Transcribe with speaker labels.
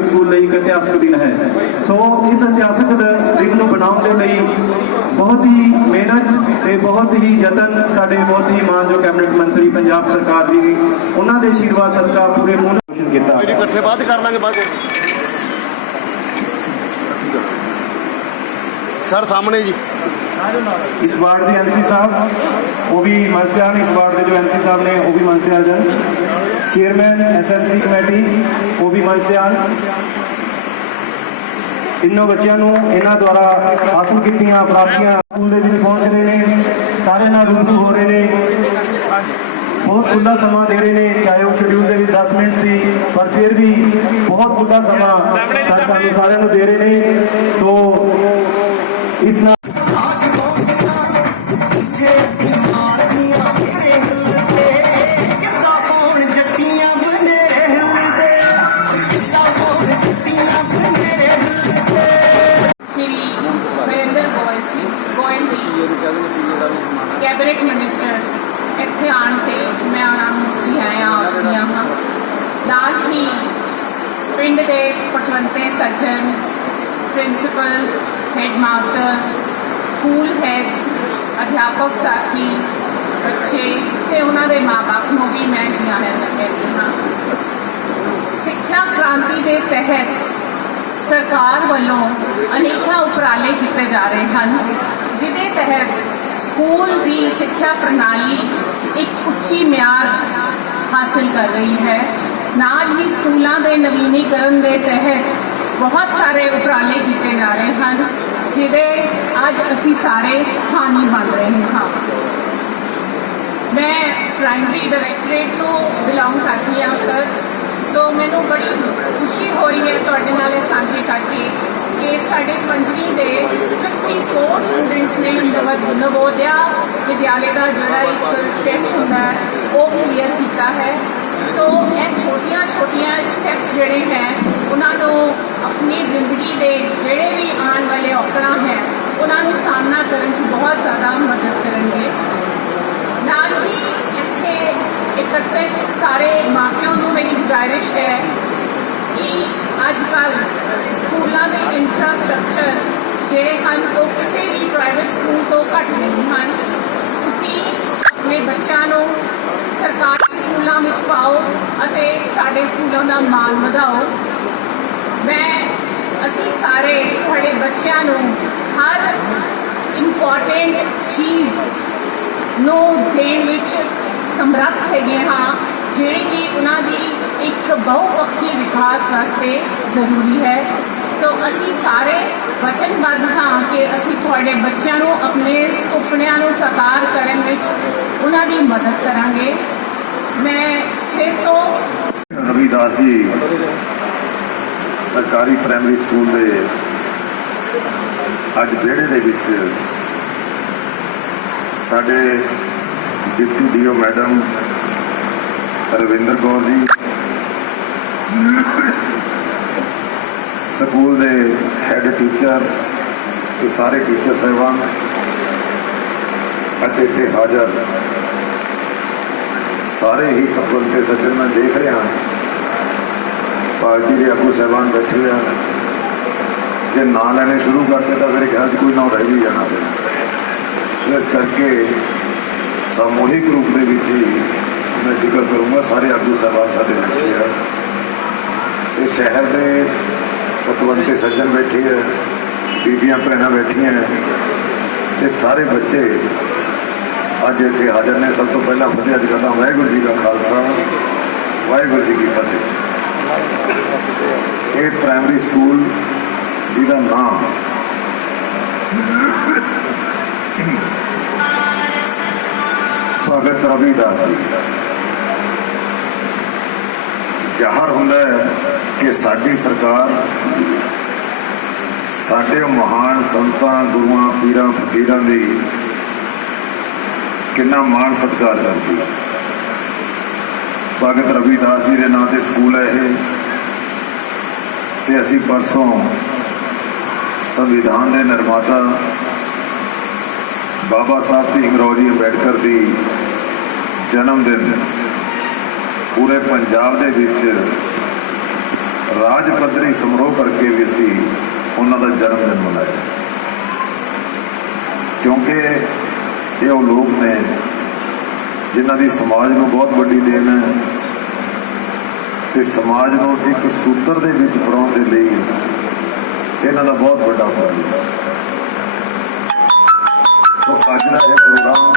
Speaker 1: School ਲਈ ਇੱਕ ਇਤਿਹਾਸਕ ਦਿਨ ਹੈ। ਸੋ ਇਸ ਇਤਿਹਾਸਕ ਦਿਨ ਨੂੰ ਬਣਾਉਣ ਦੇ ਲਈ ਬਹੁਤ ਹੀ ਮਿਹਨਤ ਤੇ ਬਹੁਤ ਹੀ ਯਤਨ ਸਾਡੇ ਬਹੁਤ ਹੀ ਮਾਨਯੋਗ ਕੈਬਨਿਟ ਮੰਤਰੀ ਪੰਜਾਬ ਸਰਕਾਰ ਦੀ ਉਹਨਾਂ ਦੇ ਆਸ਼ੀਰਵਾਦ ਸਦਕਾ ਪੂਰੇ ਮੁਲਕ ਨੇ ਕੀਤਾ।
Speaker 2: ਮੇਰੀ ਇਕੱਠੇ ਬਾਅਦ ਕਰ ਲਾਂਗੇ ਬਾਅਦ। ਸਰ ਸਾਹਮਣੇ ਜੀ।
Speaker 1: ਇਸ ਵਾਰਡ ਦੇ ਐਮਸੀ ਸਾਹਿਬ ਉਹ ਵੀ ਆਉਣ ਇਸ ਵਾਰਡ ਦੇ ਜੋ ਐਮਸੀ ਸਾਹਿਬ ਨੇ ਉਹ ਵੀ ਤੇ ਆ ਜਾਣ ਚੇਅਰਮੈਨ ਐਸਐਮਸੀ ਕਮੇਟੀ ਉਹ ਵੀ ਮੰਚ ਤੇ ਆਉਣ ਤਿੰਨੋਂ ਬੱਚਿਆਂ ਨੂੰ ਇਹਨਾਂ ਦੁਆਰਾ ਹਾਸਲ ਕੀਤੀਆਂ, ਪ੍ਰਾਪਤੀਆਂ ਸਕੂਲ ਦੇ ਵਿੱਚ ਪਹੁੰਚ ਰਹੇ ਨੇ। ਸਾਰੇ ਨਾਲ ਰੂਬਰੂ ਹੋ ਰਹੇ ਨੇ। ਬਹੁਤ ਖੁੱਲਾ ਸਮਾਂ ਦੇ ਰਹੇ ਨੇ। ਚਾਹੇ ਉਹ ਸ਼ਡਿਊਲ ਦੇ ਵਿੱਚ 10 ਮਿੰਟ ਸੀ, ਪਰ ਫਿਰ ਵੀ ਬਹੁਤ ਖੁੱਲਾ ਸਮਾਂ ਸਾਨੂੰ ਸਾਰਿਆਂ ਨੂੰ ਦੇ ਰਹੇ ਨੇ। ਸੋ ਇਸ ਨਾਲ
Speaker 3: ਕੈਬਨਿਟ ਮਿਨਿਸਟਰ ਇੱਥੇ ਆਉਣ ਤੇ ਮੈਂ ਉਹਨਾਂ ਨੂੰ ਜੀ ਆਇਆਂ ਆਖਦੀਆਂ ਹਾਂ ਨਾਲ ਹੀ ਪਿੰਡ ਦੇ ਪਟਵੰਤੇ ਸੱਜਣ ਪ੍ਰਿੰਸੀਪਲਸ ਹੈਡਮਾਸਟਰਸ ਸਕੂਲ ਹੈਡਸ ਅਧਿਆਪਕ ਸਾਥੀ, ਬੱਚੇ ਤੇ ਉਹਨਾਂ ਦੇ ਮਾਪੇ ਨੂੰ ਵੀ ਮੈਂ ਜੀ ਆਇਆਂ ਕਹਿੰਦੀ ਹਾਂ। ਸਿੱਖਿਆ ਕ੍ਰਾਂਤੀ ਦੇ ਤਹਿਤ ਸਰਕਾਰ ਵੱਲੋਂ ਅਨੇਕਾਂ ਉਪਰਾਲੇ ਕੀਤੇ ਜਾ ਰਹੇ ਹਨ, ਜਿਹਦੇ ਤਹਿਤ ਸਕੂਲ ਦੀ ਸਿੱਖਿਆ ਪ੍ਰਣਾਲੀ ਇੱਕ ਉੱਚੀ ਮਿਆਰ ਹਾਸਲ ਕਰ ਰਹੀ ਹੈ। ਨਾਲ ਹੀ ਸਕੂਲਾਂ ਦੇ ਨਵੀਨੀਕਰਨ ਦੇ ਤਹਿਤ ਬਹੁਤ ਸਾਰੇ ਉਪਰਾਲੇ ਕੀਤੇ ਜਾ ਰਹੇ ਹਨ, ਜਿਹਦੇ ਅੱਜ ਅਸੀਂ ਸਾਰੇ ਹਾਨੀ ਬਣ ਰਹੇ ਹਾਂ। ਮੈਂ ਪ੍ਰਾਇਮਰੀ ਡਾਇਰੈਕਟਰੇਟ ਤੋਂ ਬਿਲੋਂਗ ਕਰਦੀ ਹਾਂ ਸਰ ਸੋ ਮੈਨੂੰ ਬੜੀ ਖੁਸ਼ੀ ਹੋ ਰਹੀ ਹੈ ਤੁਹਾਡੇ ਨਾਲ ਇਹ ਸਾਂਝੇ ਕਰਕੇ। ਕਿ ਸਾਡੇ ਪੰਜਵੀਂ ਦੇ 54 ਸਟੂਡੈਂਟਸ ਨੇ ਨਵ- ਨਵੋਦਿਆ ਵਿਦਿਆਲੇ ਦਾ ਜਿਹੜਾ ਇੱਕ ਟੈਸਟ ਹੁੰਦਾ ਹੈ, ਉਹ ਕਲੀਅਰ ਕੀਤਾ ਹੈ। ਸੋ ਇਹ ਛੋਟੀਆਂ ਛੋਟੀਆਂ ਸਟੈਪਸ ਜਿਹੜੇ ਹੈ, ਉਹਨਾਂ ਨੂੰ ਆਪਣੀ ਜ਼ਿੰਦਗੀ ਦੇ ਜਿਹੜੇ ਵੀ ਆਉਣ ਵਾਲੇ ਔਕੜਾਂ ਹੈ, ਉਹਨਾਂ ਨੂੰ ਸਾਹਮਣਾ ਕਰਨ 'ਚ ਬਹੁਤ ਜ਼ਿਆਦਾ ਮਦਦ ਕਰਨਗੇ। ਨਾਲ ਹੀ ਇੱਥੇ ਇਕੱਤਰਿਤ ਸਾਰੇ ਮਾਪਿਆਂ ਨੂੰ ਮੇਰੀ ਗੁਜ਼ਾਰਿਸ਼ ਹੈ ਕਿ ਅੱਜ ਕੱਲ ਸਕੂਲਾਂ ਦੇ ਇਨਫਰਾਸਟ੍ਰਕਚਰ ਜਿਹੜੇ ਹਨ, ਉਹ ਕਿਸੇ ਵੀ ਪ੍ਰਾਈਵੇਟ ਸਕੂਲ ਤੋਂ ਘੱਟ ਨਹੀਂ ਹਨ। ਤੁਸੀਂ ਆਪਣੇ ਬੱਚਿਆਂ ਨੂੰ ਸਰਕਾਰੀ ਸਕੂਲਾਂ ਵਿੱਚ ਪਾਓ ਅਤੇ ਸਾਡੇ ਸਕੂਲਾਂ ਦਾ ਮਾਣ ਵਧਾਓ। ਮੈਂ, ਅਸੀਂ ਸਾਰੇ ਤੁਹਾਡੇ ਬੱਚਿਆਂ ਨੂੰ ਹਰ ਇੰਪੋਰਟੈਂਟ ਚੀਜ਼ ਨੂੰ ਦੇਣ ਵਿੱਚ ਸਮਰੱਥ ਹੈਗੇ ਹਾਂ, ਜਿਹੜੀ ਕਿ ਉਹਨਾਂ ਦੀ ਇੱਕ ਬਹੁਪੱਖੀ ਵਿਕਾਸ ਵਾਸਤੇ ਜ਼ਰੂਰੀ ਹੈ। ਸੋ ਅਸੀਂ ਸਾਰੇ ਵਚਨਬੱਧ ਹਾਂ ਕਿ ਅਸੀਂ ਤੁਹਾਡੇ ਬੱਚਿਆਂ ਨੂੰ ਆਪਣੇ ਸੁਪਨਿਆਂ ਨੂੰ ਸਾਕਾਰ ਕਰਨ ਵਿੱਚ ਉਹਨਾਂ ਦੀ ਮਦਦ ਕਰਾਂਗੇ। ਮੈਂ ਫਿਰ ਤੋਂ
Speaker 4: ਰਵਿਦਾਸ ਜੀ, ਸਰਕਾਰੀ ਪ੍ਰਾਇਮਰੀ ਸਕੂਲ ਦੇ ਅੱਜ ਵਿਹੜੇ ਦੇ ਵਿੱਚ ਸਾਡੇ deputy DO madam Ravinder Kaur ji school ਦੇ ਹੈੱਡ ਟੀਚਰ ਤੇ ਸਾਰੇ ਟੀਚਰ ਸਾਹਿਬਾਨ ਅਤੇ ਇੱਥੇ ਹਾਜ਼ਰ ਸਾਰੇ ਹੀ ਪਤਵੰਤੇ ਸੱਜਣ ਮੈਂ ਦੇਖ ਰਿਹਾ ਪਾਰਟੀ ਦੇ ਆਗੂ ਸਾਹਿਬਾਨ ਬੈਠੇ ਆ ਜੇ ਨਾਂ ਲੈਣੇ ਸ਼ੁਰੂ ਕਰਦੇ ਤਾਂ ਮੇਰੇ ਖਿਆਲ 'ਚ ਕੋਈ ਨਾ ਰਹਿ ਵੀ ਜਾਣਾ ਸੋ ਇਸ ਕਰਕੇ ਸਮੂਹਿਕ ਰੂਪ ਦੇ ਵਿੱਚ ਹੀ ਮੈਂ ਜ਼ਿਕਰ ਕਰੂੰਗਾ ਸਾਰੇ ਆਗੂ ਸਾਹਿਬਾਨ ਸਾਡੇ ਬੈਠੇ ਆ ਇਹ ਸ਼ਹਿਰ ਦੇ ਪਤਵੰਤੇ ਸੱਜਣ ਬੈਠੇ ਹੈ ਬੀਬੀਆਂ ਭੈਣਾਂ ਬੈਠੀਆਂ ਤੇ ਸਾਰੇ ਬੱਚੇ ਅੱਜ ਇੱਥੇ ਹਾਜ਼ਰ ਨੇ। ਸਭ ਤੋਂ ਪਹਿਲਾਂ ਫਤਿਹ ਅੱਜ ਕਰਦਾ ਵਾਹਿਗੁਰੂ ਜੀ ਦਾ ਖਾਲਸਾ, ਵਾਹਿਗੁਰੂ ਜੀ ਕੀ ਫਤਿਹ। ਇਹ ਪ੍ਰਾਇਮਰੀ ਸਕੂਲ ਜਿਹਦਾ ਨਾਮ ਭਗਤ ਰਵਿਦਾਸ ਜੀ। ਜ਼ਾਹਰ ਹੁੰਦਾ ਹੈ ਕਿ ਸਾਡੀ ਸਰਕਾਰ ਸਾਡੇ ਮਹਾਨ ਸੰਤਾਂ, ਗੁਰੂਆਂ, ਪੀਰਾਂ, ਫਕੀਰਾਂ ਦੀ ਕਿੰਨਾ ਮਾਣ ਸਤਿਕਾਰ ਕਰਦੀ ਹੈ। ਭਗਤ ਰਵਿਦਾਸ ਜੀ ਦੇ ਨਾਂ ਤੇ ਸਕੂਲ ਹੈ ਇਹ ਤੇ ਅਸੀਂ ਪਰਸੋਂ ਸੰਵਿਧਾਨ ਦੇ ਨਿਰਮਾਤਾ ਬਾਬਾ ਸਾਹਿਬ ਭੀਮਰਾਓ ਜੀ ਅੰਬੇਡਕਰ ਦੀ ਜਨਮ ਦਿਨ ਪੂਰੇ ਪੰਜਾਬ ਦੇ ਵਿੱਚ ਰਾਜ ਪੱਧਰੀ ਸਮਾਰੋਹ ਕਰਕੇ ਵੀ ਅਸੀਂ ਉਹਨਾਂ ਦਾ ਜਨਮ ਦਿਨ ਮਨਾਇਆ। ਕਿਉਂਕਿ ਇਹ ਉਹ ਲੋਕ ਨੇ ਜਿਨ੍ਹਾਂ ਦੀ ਸਮਾਜ ਨੂੰ ਬਹੁਤ ਵੱਡੀ ਦੇਣ ਹੈ ਤੇ ਸਮਾਜ ਨੂੰ ਇੱਕ ਸੂਤਰ ਦੇ ਵਿੱਚ ਪਰੋਣ ਦੇ ਲਈ ਇਹਨਾਂ ਦਾ ਬਹੁਤ ਵੱਡਾ ਫਰਜ਼ ਹੈ। ਸੋ ਅੱਜ ਦਾ ਇਹ ਪ੍ਰੋਗਰਾਮ